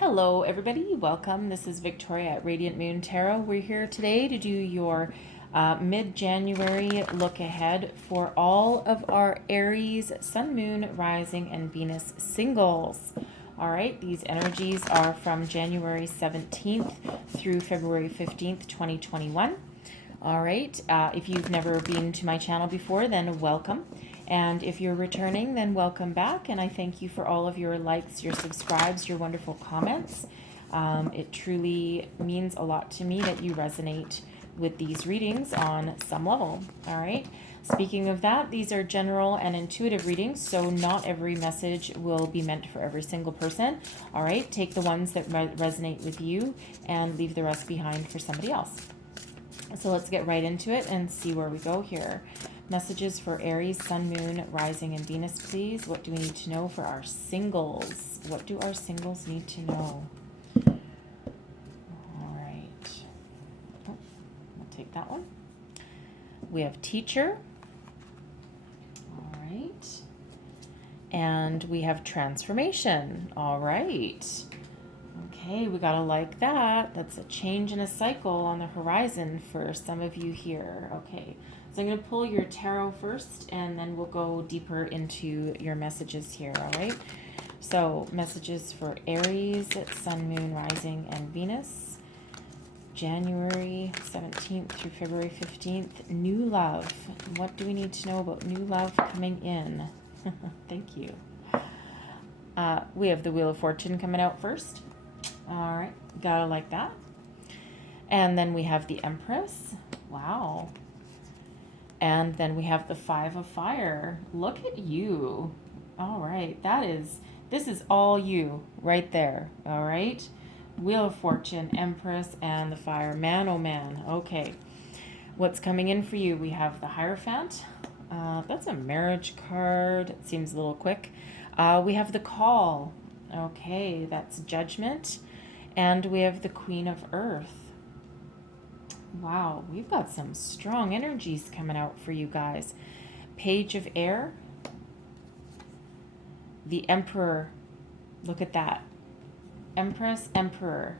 Hello, everybody. Welcome. This is Victoria at Radiant Moon Tarot. We're here today to do your mid-January look ahead for all of our Aries, Sun, Moon, Rising, and Venus singles. All right, these energies are from January 17th through February 15th, 2021. All right, if you've never been to my channel before, then welcome. And if you're returning, then welcome back. And I thank you for all of your likes, your subscribes, your wonderful comments. It truly means a lot to me that you resonate with these readings on some level. All right. Speaking of that, these are general and intuitive readings, so not every message will be meant for every single person. All right. Take the ones that resonate with you and leave the rest behind for somebody else. So let's get right into it and see where we go here. Messages for Aries, Sun, Moon, Rising, and Venus, please. What do we need to know for our singles? What do our singles need to know? All right. Oh, we'll take that one. We have teacher. All right. And we have transformation. All right. Okay, we gotta like that. That's a change in a cycle on the horizon for some of you here. Okay. So I'm going to pull your tarot first, and then we'll go deeper into your messages here, all right? So messages for Aries, Sun, Moon, Rising, and Venus. January 17th through February 15th. New love. What do we need to know about new love coming in? Thank you. We have the Wheel of Fortune coming out first. All right. Gotta like that. And then we have the Empress. Wow. And then we have the Five of Fire. Look at you. All right. This is all you right there. All right. Wheel of Fortune, Empress, and the Fire. Man, oh man. Okay. What's coming in for you? We have the Hierophant. That's a marriage card. It seems a little quick. We have the Call. Okay. That's Judgment. And we have the Queen of Earth. Wow, we've got some strong energies coming out for you guys. Page of Air. The Emperor. Look at that. Empress, Emperor.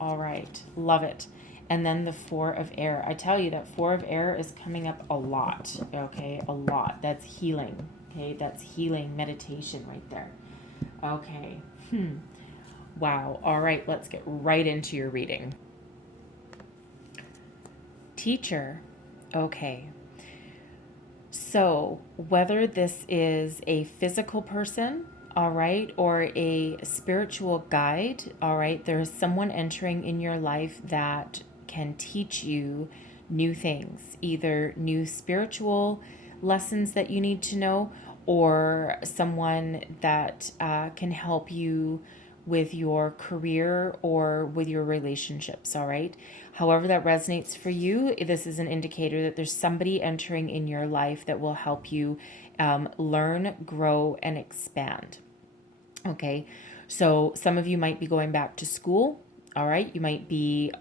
All right, love it. And then the Four of Air. I tell you that Four of Air is coming up a lot, okay? A lot. That's healing, okay? That's healing meditation right there. Okay. Wow. All right, let's get right into your reading. Teacher. Okay. So whether this is a physical person, all right, or a spiritual guide, all right, there's someone entering in your life that can teach you new things, either new spiritual lessons that you need to know, or someone that can help you with your career or with your relationships, all right? However that resonates for you, this is an indicator that there's somebody entering in your life that will help you learn, grow, and expand, okay? So some of you might be going back to school, all right? You might be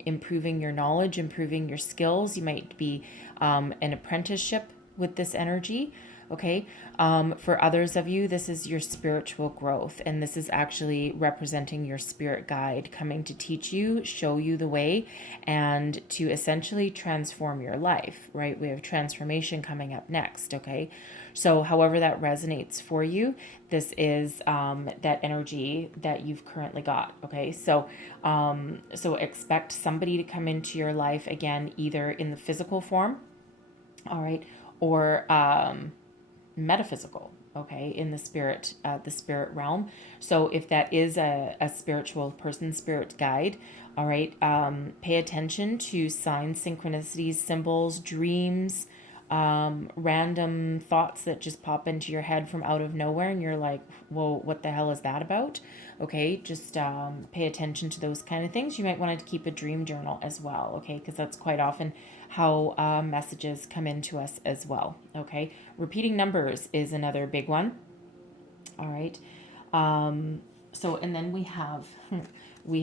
improving your knowledge, improving your skills. You might be an apprenticeship with this energy, okay? For others of you, this is your spiritual growth, and this is actually representing your spirit guide coming to teach you, show you the way, and to essentially transform your life, right? We have transformation coming up next, okay? So however that resonates for you, this is that energy that you've currently got, okay? So so expect somebody to come into your life again, either in the physical form, all right, or metaphysical, okay, in the spirit realm. So if that is a spiritual person, spirit guide, all right, pay attention to signs, synchronicities, symbols, dreams, random thoughts that just pop into your head from out of nowhere, and you're like, well, what the hell is that about? Okay, just pay attention to those kind of things. You might want to keep a dream journal as well, okay, because that's quite often how messages come into us as well, okay? Repeating numbers is another big one, all right? So, and then we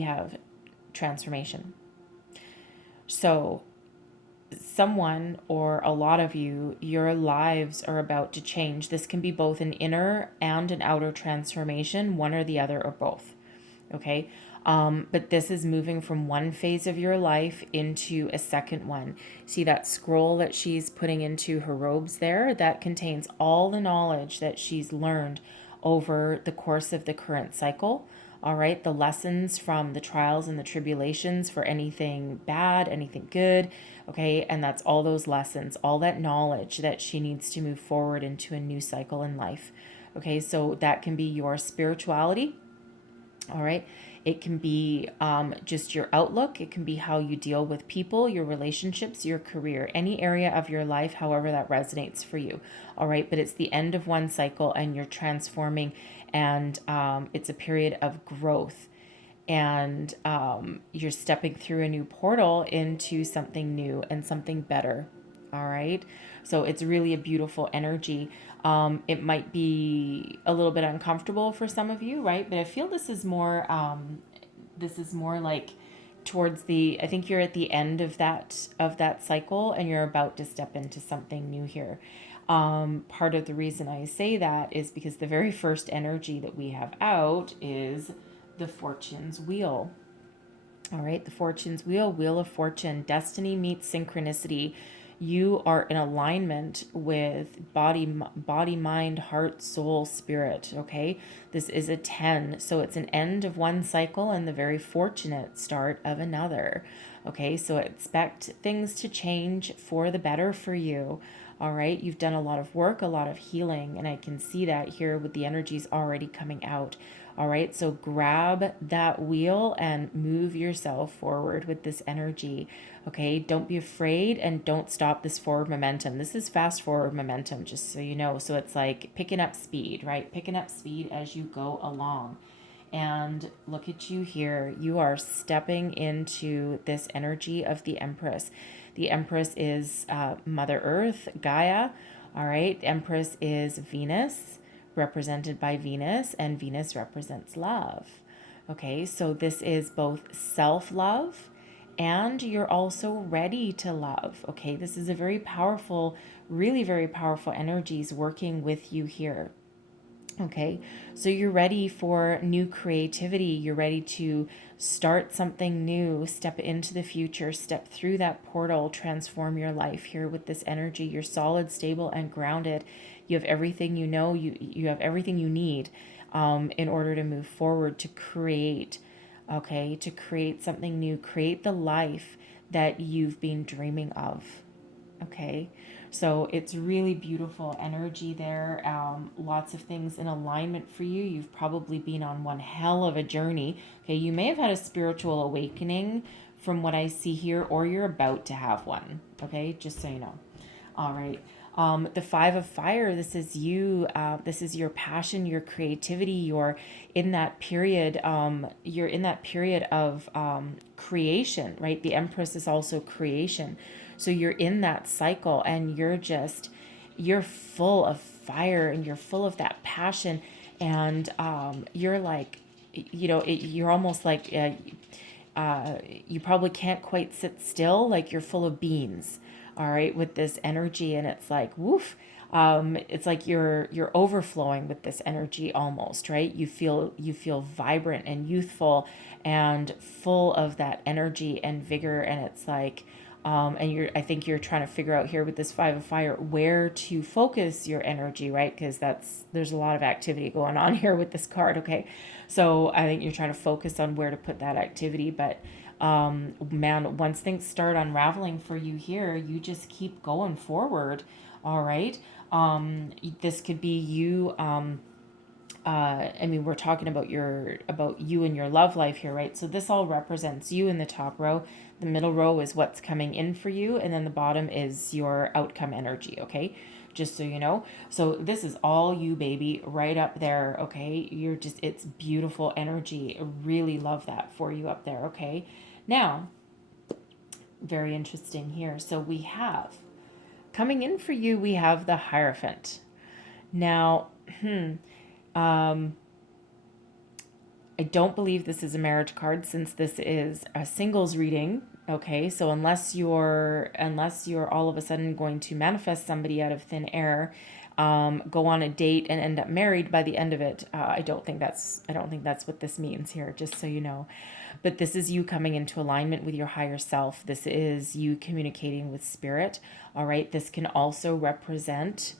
have transformation. So someone or a lot of you, your lives are about to change. This can be both an inner and an outer transformation, one or the other or both. Okay. But this is moving from one phase of your life into a second one. See that scroll that she's putting into her robes there? That contains all the knowledge that she's learned over the course of the current cycle. All right, the lessons from the trials and the tribulations for anything bad, anything good. Okay, and that's all those lessons, all that knowledge that she needs to move forward into a new cycle in life. Okay, so that can be your spirituality. All right. It can be just your outlook. It can be how you deal with people, your relationships, your career, any area of your life, however that resonates for you. All right. But it's the end of one cycle and you're transforming, and it's a period of growth. And you're stepping through a new portal into something new and something better. All right. So it's really a beautiful energy. It might be a little bit uncomfortable for some of you, right? But I feel this is more like towards the, I think you're at the end of that cycle and you're about to step into something new here. Part of the reason I say that is because the very first energy that we have out is the Fortune's Wheel. All right, the Fortune's Wheel, Wheel of Fortune, destiny meets synchronicity. You are in alignment with body, mind, heart, soul, spirit. Okay, this is a 10, so it's an end of one cycle and the very fortunate start of another. Okay, so expect things to change for the better for you. All right, you've done a lot of work, a lot of healing, and I can see that here with the energies already coming out. All right, so grab that wheel and move yourself forward with this energy. Okay, don't be afraid and don't stop this forward momentum. This is fast forward momentum, just so you know. So it's like picking up speed, right? Picking up speed as you go along. And look at you here. You are stepping into this energy of the Empress. The Empress is Mother Earth, Gaia. All right. Empress is Venus, represented by Venus, and Venus represents love. Okay. So this is both self love and you're also ready to love. Okay. This is a very powerful, really very powerful energies working with you here. Okay, so you're ready for new creativity. You're ready to start something new, step into the future, step through that portal, transform your life here with this energy. You're solid, stable, and grounded. You have everything you know, you have everything you need in order to move forward, to create, okay, to create something new, create the life that you've been dreaming of. Okay, so it's really beautiful energy there. Lots of things in alignment for you. You've probably been on one hell of a journey. Okay, you may have had a spiritual awakening from what I see here, or you're about to have one. Okay, just so you know. All right. The Five of Fire, this is you. This is your passion, your creativity. You're in that period. You're in that period of creation, right? The Empress is also creation. So you're in that cycle and you're full of fire and you're full of that passion. And you're like, you're almost like, you probably can't quite sit still, like you're full of beans, all right, with this energy. And it's like woof, it's like you're overflowing with this energy almost, right? You feel vibrant and youthful and full of that energy and vigor. And it's like I think you're trying to figure out here with this Five of Fire where to focus your energy, right? Because there's a lot of activity going on here with this card. Okay, so I think you're trying to focus on where to put that activity. But man, once things start unraveling for you here, you just keep going forward. All right. This could be you. I mean, we're talking about you and your love life here, right? So this all represents you in the top row. The middle row is what's coming in for you, and then the bottom is your outcome energy, okay? Just so you know. So this is all you, baby, right up there, okay? It's beautiful energy. I really love that for you up there, okay? Now, very interesting here. So we have, coming in for you, we have the Hierophant. Now, I don't believe this is a marriage card since this is a singles reading. Okay, so unless you're all of a sudden going to manifest somebody out of thin air, go on a date and end up married by the end of it. I don't think that's what this means here, just so you know. But this is you coming into alignment with your higher self. This is you communicating with spirit. All right. This can also represent,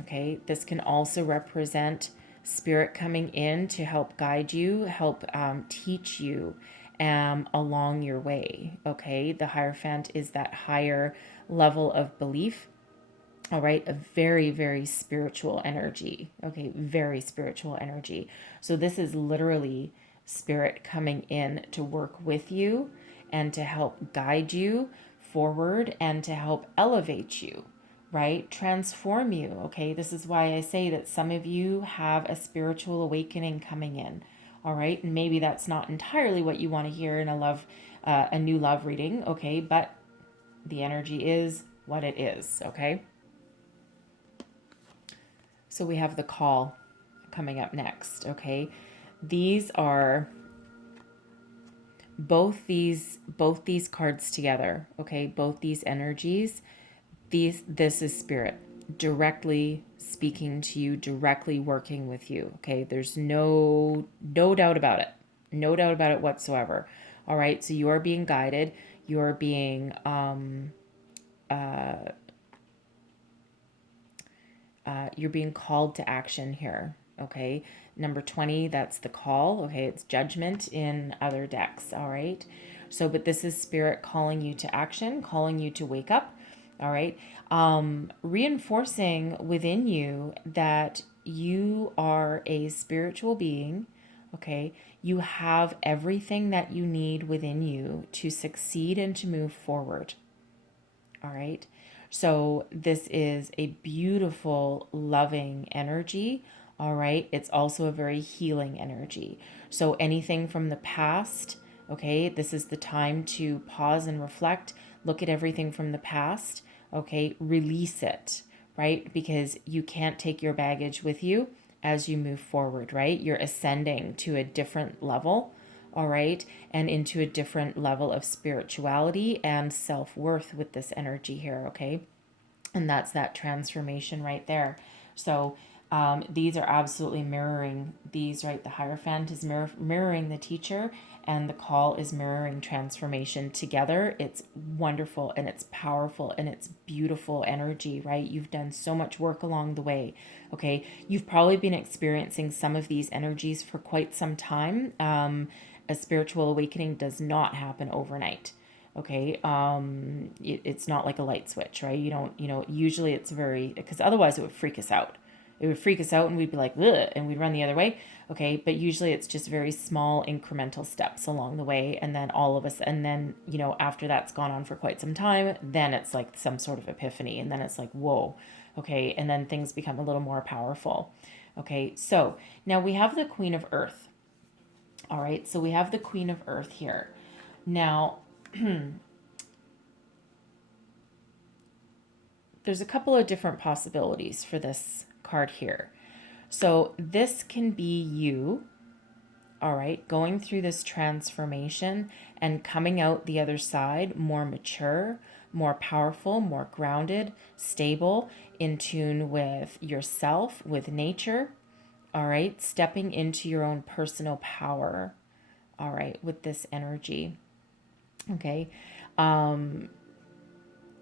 okay, this can also represent spirit coming in to help guide you, help teach you along your way. Okay. The Hierophant is that higher level of belief. All right, a very, very spiritual energy. Okay, very spiritual energy. So this is literally spirit coming in to work with you and to help guide you forward and to help elevate you, right? Transform you. Okay, this is why I say that some of you have a spiritual awakening coming in. All right, and maybe that's not entirely what you want to hear in a new love reading. Okay, but the energy is what it is. Okay. So we have the call coming up next, okay? These are both these cards together, okay? Both these energies, this is spirit directly speaking to you, directly working with you, okay? There's no doubt about it. No doubt about it whatsoever. All right? So you are being guided, you're being you're being called to action here. Okay. Number 20, that's the call. Okay. It's judgment in other decks. All right. So, but this is spirit calling you to action, calling you to wake up. All right. Reinforcing within you that you are a spiritual being. Okay. You have everything that you need within you to succeed and to move forward. All right. So this is a beautiful, loving energy. All right. It's also a very healing energy. So anything from the past, okay, this is the time to pause and reflect, look at everything from the past, okay, release it, right? Because you can't take your baggage with you as you move forward, right? You're ascending to a different level, all right, and into a different level of spirituality and self-worth with this energy here, okay? And that's that transformation right there. So these are absolutely mirroring these, right? The Hierophant is mirroring the teacher, and the call is mirroring transformation together. It's wonderful and it's powerful and it's beautiful energy, right? You've done so much work along the way. Okay. You've probably been experiencing some of these energies for quite some time. A spiritual awakening does not happen overnight. Okay. It's not like a light switch, right? You don't, usually it's very, because otherwise it would freak us out. It would freak us out and we'd be like, ugh, and we'd run the other way. Okay. But usually it's just very small incremental steps along the way. And then and then, after that's gone on for quite some time, then it's like some sort of epiphany. And then it's like, whoa. Okay. And then things become a little more powerful. Okay. So now we have the Queen of Earth. All right. So we have the Queen of Earth here. Now, there's a couple of different possibilities for this card here. So this can be you, all right, going through this transformation and coming out the other side more mature, more powerful, more grounded, stable, in tune with yourself, with nature, all right, stepping into your own personal power, all right, with this energy. Okay.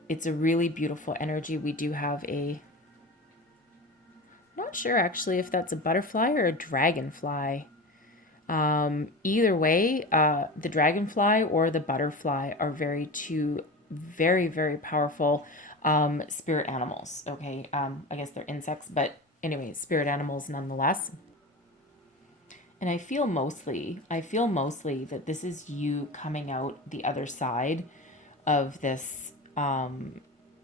It's a really beautiful energy. We do have not sure actually if that's a butterfly or a dragonfly. Either way, the dragonfly or the butterfly are two very, very powerful spirit animals. Okay. I guess they're insects, but anyway, spirit animals nonetheless. And I feel mostly that this is you coming out the other side of this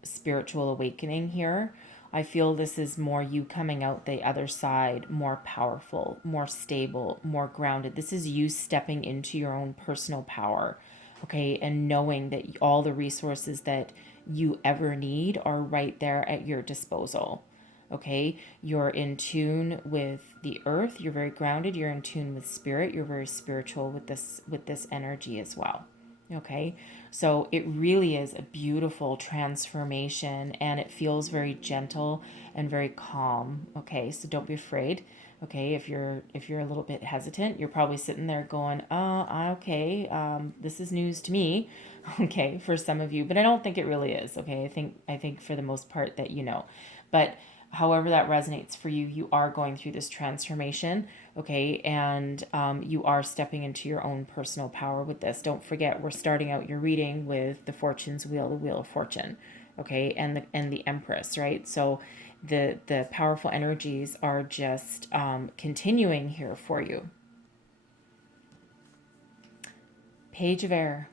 spiritual awakening here. I feel this is more you coming out the other side, more powerful, more stable, more grounded. This is you stepping into your own personal power, okay, and knowing that all the resources that you ever need are right there at your disposal. Okay, you're in tune with the earth, you're very grounded, you're in tune with spirit, you're very spiritual with this energy as well. Okay, so it really is a beautiful transformation, and it feels very gentle and very calm. Okay, so don't be afraid. Okay, if you're a little bit hesitant, you're probably sitting there going, okay, this is news to me." Okay, for some of you, but I don't think it really is. Okay, I think for the most part that you know, but however that resonates for you, you are going through this transformation, okay, and you are stepping into your own personal power with this. Don't forget, we're starting out your reading with the Fortune's Wheel, the Wheel of Fortune, okay, and the Empress, right? So the powerful energies are just continuing here for you. Page of Air,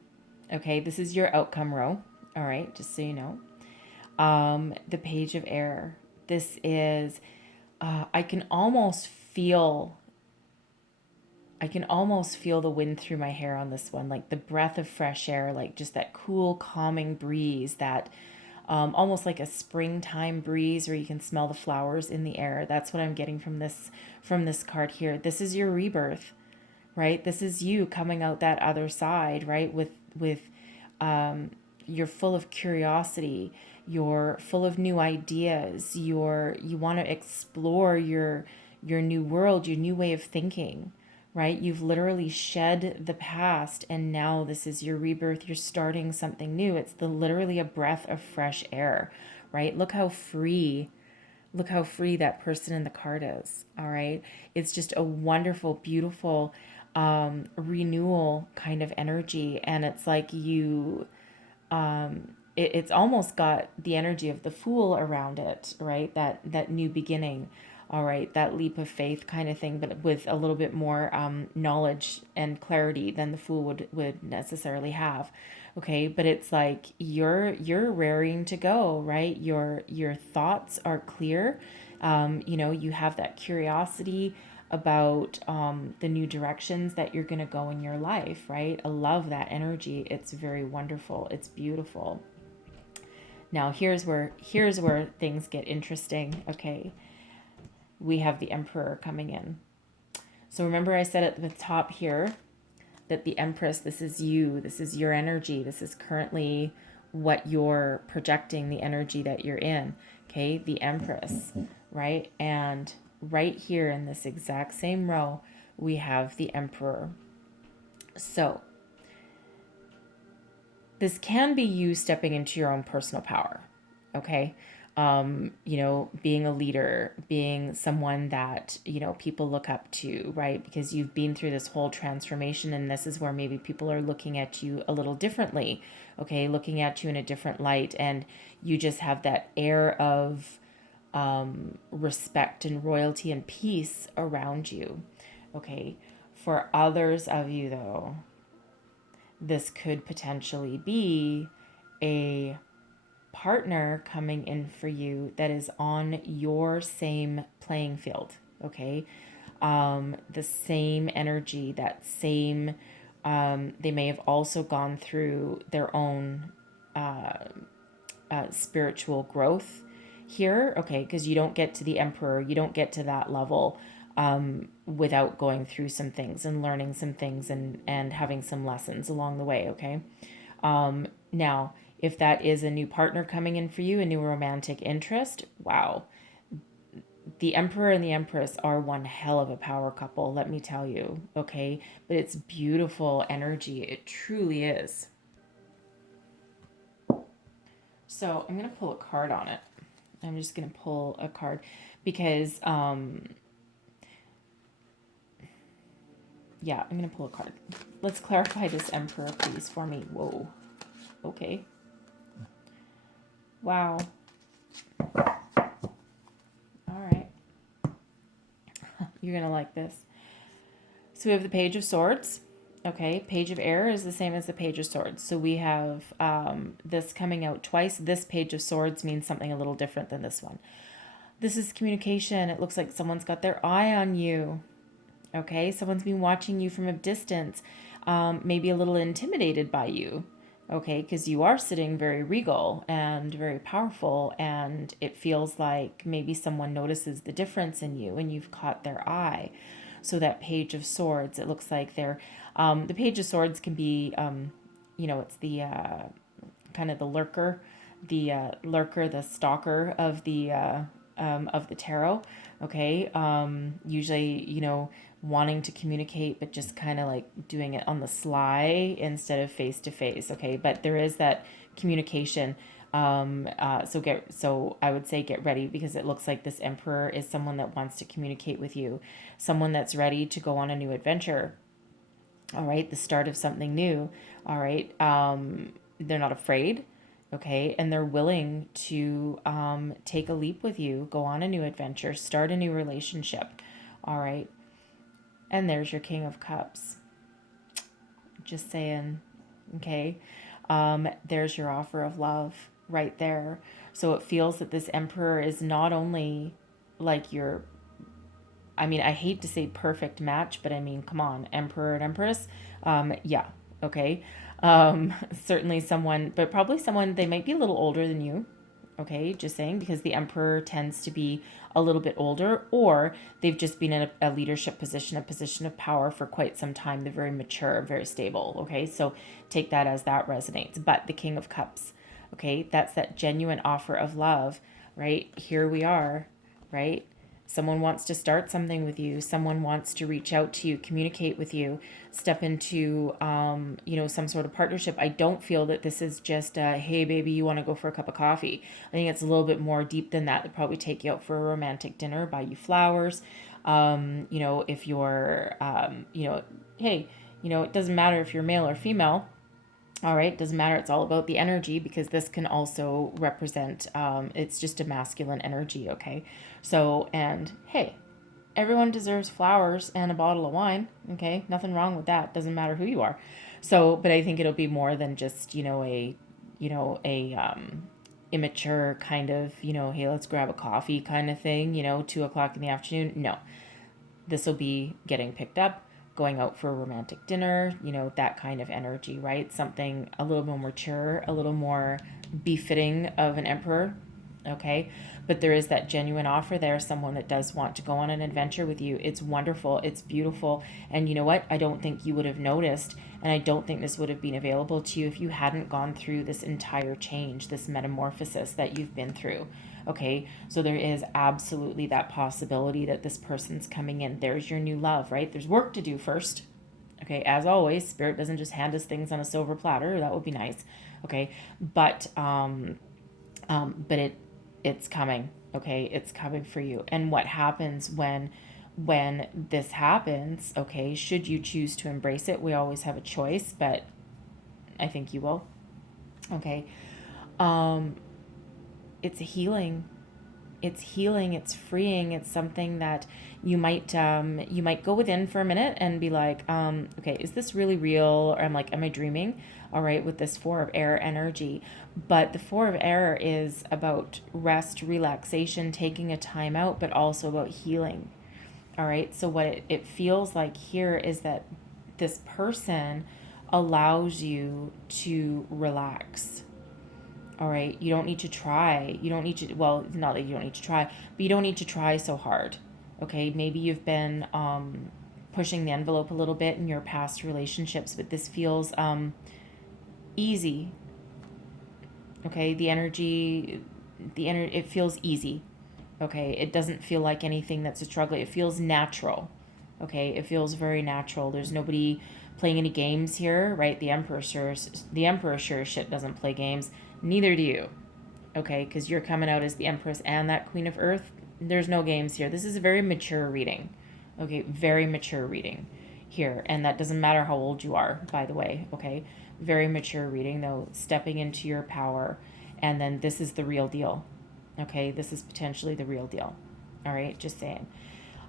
okay, this is your outcome row, all right, just so you know. The Page of Air, this is I can almost feel the wind through my hair on this one, like the breath of fresh air, like just that cool, calming breeze that almost like a springtime breeze where you can smell the flowers in the air. That's what I'm getting from this card here. This is your rebirth, right? This is you coming out that other side, right? With you're full of curiosity, you're full of new ideas, you want to explore your new world, your new way of thinking, right? You've literally shed the past, and now this is your rebirth. You're starting something new. It's literally a breath of fresh air, right? Look how free that person in the card is. All right, it's just a wonderful, beautiful renewal kind of energy, and it's like it's almost got the energy of the Fool around it, right? That new beginning, all right, that leap of faith kind of thing, but with a little bit more knowledge and clarity than the Fool would necessarily have. Okay, but it's like you're raring to go, right? Your thoughts are clear. You have that curiosity about the new directions that you're going to go in your life, right? I love that energy. It's very wonderful. It's beautiful. Now here's where things get interesting. Okay, we have the Emperor coming in. So remember I said at the top here that the Empress, this is you, this is your energy, this is currently what you're projecting, the energy that you're in. Okay, the Empress, right? And right here in this exact same row, we have the Emperor. So this can be you stepping into your own personal power, okay? Being a leader, being someone that, people look up to, right? Because you've been through this whole transformation, and this is where maybe people are looking at you a little differently, okay? Looking at you in a different light, and you just have that air of respect and royalty and peace around you, okay? For others of you, though, this could potentially be a partner coming in for you that is on your same playing field, okay? The same energy, that same, they may have also gone through their own spiritual growth here, okay? Because you don't get to the Emperor, you don't get to that level without going through some things and learning some things and having some lessons along the way, okay? Now, if that is a new partner coming in for you, a new romantic interest, wow. The Emperor and the Empress are one hell of a power couple, let me tell you, okay? But it's beautiful energy. It truly is. So I'm going to pull a card on it. I'm just going to pull a card because, yeah, I'm going to pull a card. Let's clarify this Emperor, please, for me. Whoa. Okay. Wow. All right. You're going to like this. So we have the Page of Swords. Okay, Page of Air is the same as the Page of Swords. So we have this coming out twice. This Page of Swords means something a little different than this one. This is communication. It looks like someone's got their eye on you. Okay, someone's been watching you from a distance, maybe a little intimidated by you. Okay, because you are sitting very regal and very powerful, and it feels like maybe someone notices the difference in you and you've caught their eye. So that Page of Swords, it looks like the Page of Swords can be it's the kind of the lurker, the stalker of the tarot. Okay. Usually, wanting to communicate, but just kind of like doing it on the sly instead of face to face. Okay. But there is that communication. So I would say get ready, because it looks like this emperor is someone that wants to communicate with you, someone that's ready to go on a new adventure. All right. The start of something new. All right. They're not afraid. Okay. And they're willing to take a leap with you, go on a new adventure, start a new relationship. All right. And there's your King of Cups. Just saying. Okay. There's your offer of love right there. So it feels that this emperor is not only like your, I mean, I hate to say perfect match, but I mean, come on, emperor and empress. Yeah. Okay. Certainly someone, but probably someone, they might be a little older than you. Okay, just saying, because the emperor tends to be a little bit older, or they've just been in a leadership position, a position of power for quite some time. They're very mature, very stable. Okay, so take that as that resonates. But the King of Cups, okay, that's that genuine offer of love, right? Here we are, right? Someone wants to start something with you. Someone wants to reach out to you, communicate with you, step into, some sort of partnership. I don't feel that this is just, hey, baby, you want to go for a cup of coffee. I think it's a little bit more deep than that. They'll probably take you out for a romantic dinner, buy you flowers. If you're, hey, it doesn't matter if you're male or female. All right, doesn't matter. It's all about the energy, because this can also represent, it's just a masculine energy, okay? So, and hey, everyone deserves flowers and a bottle of wine, okay? Nothing wrong with that. Doesn't matter who you are. So, but I think it'll be more than just, immature kind of, hey, let's grab a coffee kind of thing, 2 o'clock in the afternoon. No, this will be getting picked up, going out for a romantic dinner, that kind of energy, right? Something a little more mature, a little more befitting of an emperor, okay? But there is that genuine offer there, someone that does want to go on an adventure with you. It's wonderful, it's beautiful. And you know what? I don't think you would have noticed, and I don't think this would have been available to you if you hadn't gone through this entire change, this metamorphosis that you've been through. Okay, so there is absolutely that possibility that this person's coming in. There's your new love, right? There's work to do first. Okay, as always, Spirit doesn't just hand us things on a silver platter. That would be nice. Okay, but it's coming. Okay, it's coming for you. And what happens when this happens? Okay, should you choose to embrace it, we always have a choice, but I think you will. Okay, it's healing. It's healing. It's freeing. It's something that you might go within for a minute and be like, okay, is this really real? Or I'm like, am I dreaming? All right, with this Four of Air energy. But the Four of Air is about rest, relaxation, taking a time out, but also about healing. All right, so what it feels like here is that this person allows you to relax. All right, you don't need to try. You don't need to, well, not that you don't need to try, but you don't need to try so hard. Okay, maybe you've been pushing the envelope a little bit in your past relationships, but this feels easy. Okay, it feels easy. Okay, it doesn't feel like anything that's a struggle. It feels natural. Okay, it feels very natural. There's nobody playing any games here, right? The Emperor sure as shit doesn't play games. Neither do you. Okay, because you're coming out as the Empress and that Queen of Earth. There's no games here. This is a very mature reading. Okay, very mature reading here. And that doesn't matter how old you are, by the way. Okay, very mature reading, though, stepping into your power. And then this is the real deal. Okay, this is potentially the real deal. All right, just saying.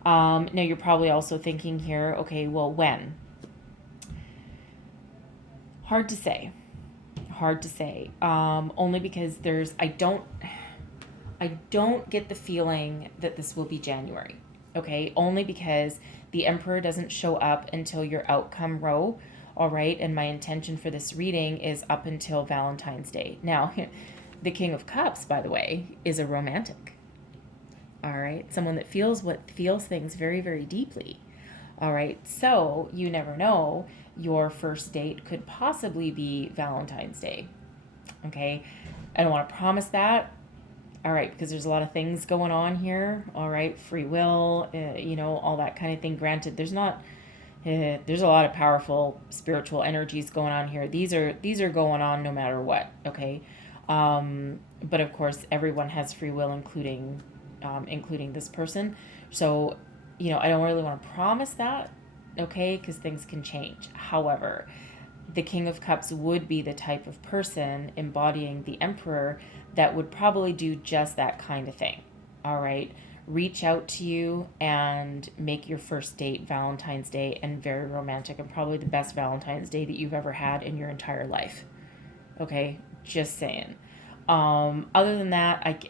Now, you're probably also thinking here, okay, well, when? Hard to say. Only because I don't get the feeling that this will be January. Okay, only because the Emperor doesn't show up until your outcome row. All right, and my intention for this reading is up until Valentine's Day. Now, the King of Cups, by the way, is a romantic. All right, someone that feels things very, very deeply. All right, so you never know. your first date could possibly be Valentine's Day. Okay, I don't want to promise that. All right, because there's a lot of things going on here. All right, free will, all that kind of thing. Granted, there's a lot of powerful spiritual energies going on here. These are going on no matter what. Okay, but of course, everyone has free will, including this person. So, I don't really want to promise that. Okay, because things can change. However, the King of Cups would be the type of person embodying the Emperor that would probably do just that kind of thing. All right. Reach out to you and make your first date Valentine's Day, and very romantic, and probably the best Valentine's Day that you've ever had in your entire life. Okay. Just saying. Other than that,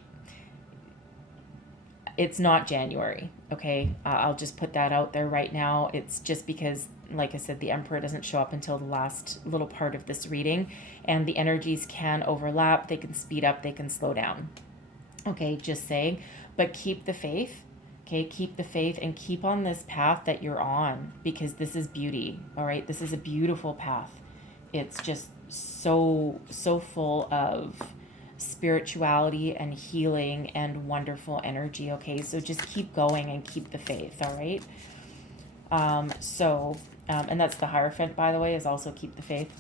it's not January. Okay. I'll just put that out there right now. It's just because, like I said, the Emperor doesn't show up until the last little part of this reading, and the energies can overlap. They can speed up, they can slow down. Okay, just saying. But keep the faith. Okay, keep the faith and keep on this path that you're on, because this is beauty. All right, this is a beautiful path. It's just so full of spirituality and healing and wonderful energy. Okay, so just keep going and keep the faith. All right. And that's the Hierophant, by the way, is also keep the faith.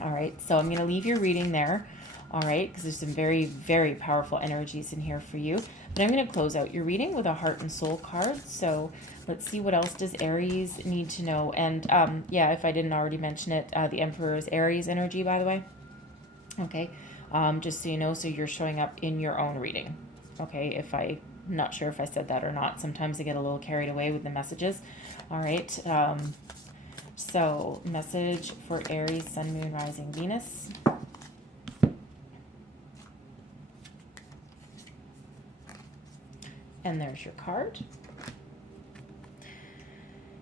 All right, so I'm going to leave your reading there. All right, because there's some very, very powerful energies in here for you. But I'm going to close out your reading with a Heart and Soul card. So let's see, what else does Aries need to know? And if I didn't already mention it, the Emperor is Aries energy, by the way. Okay, just so you know, so you're showing up in your own reading. Okay, I'm not sure if I said that or not. Sometimes I get a little carried away with the messages. All right, so message for Aries, Sun, Moon, Rising, Venus. And there's your card.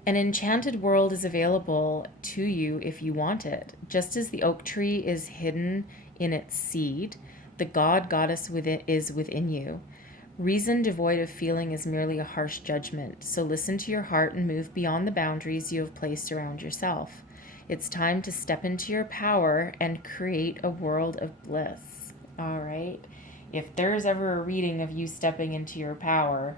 An enchanted world is available to you if you want it. Just as the oak tree is hidden in its seed, the goddess is within you. Reason devoid of feeling is merely a harsh judgment, so listen to your heart and move beyond the boundaries you have placed around yourself. It's time to step into your power and create a world of bliss. All right? If there's ever a reading of you stepping into your power,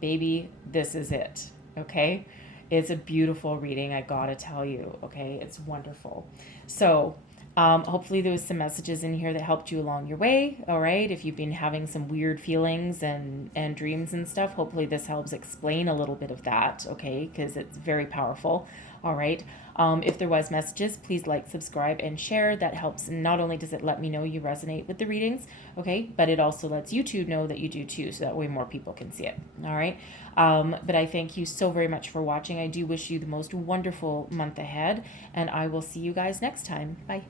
baby, this is it. Okay? It's a beautiful reading, I gotta tell you. Okay? It's wonderful. So, hopefully there was some messages in here that helped you along your way. All right. If you've been having some weird feelings and dreams and stuff, hopefully this helps explain a little bit of that. Okay. Because it's very powerful. All right. If there was messages, please like, subscribe, and share. That helps. And not only does it let me know you resonate with the readings, okay, but it also lets YouTube know that you do too, so that way more people can see it. All right. But I thank you so very much for watching. I do wish you the most wonderful month ahead, and I will see you guys next time. Bye.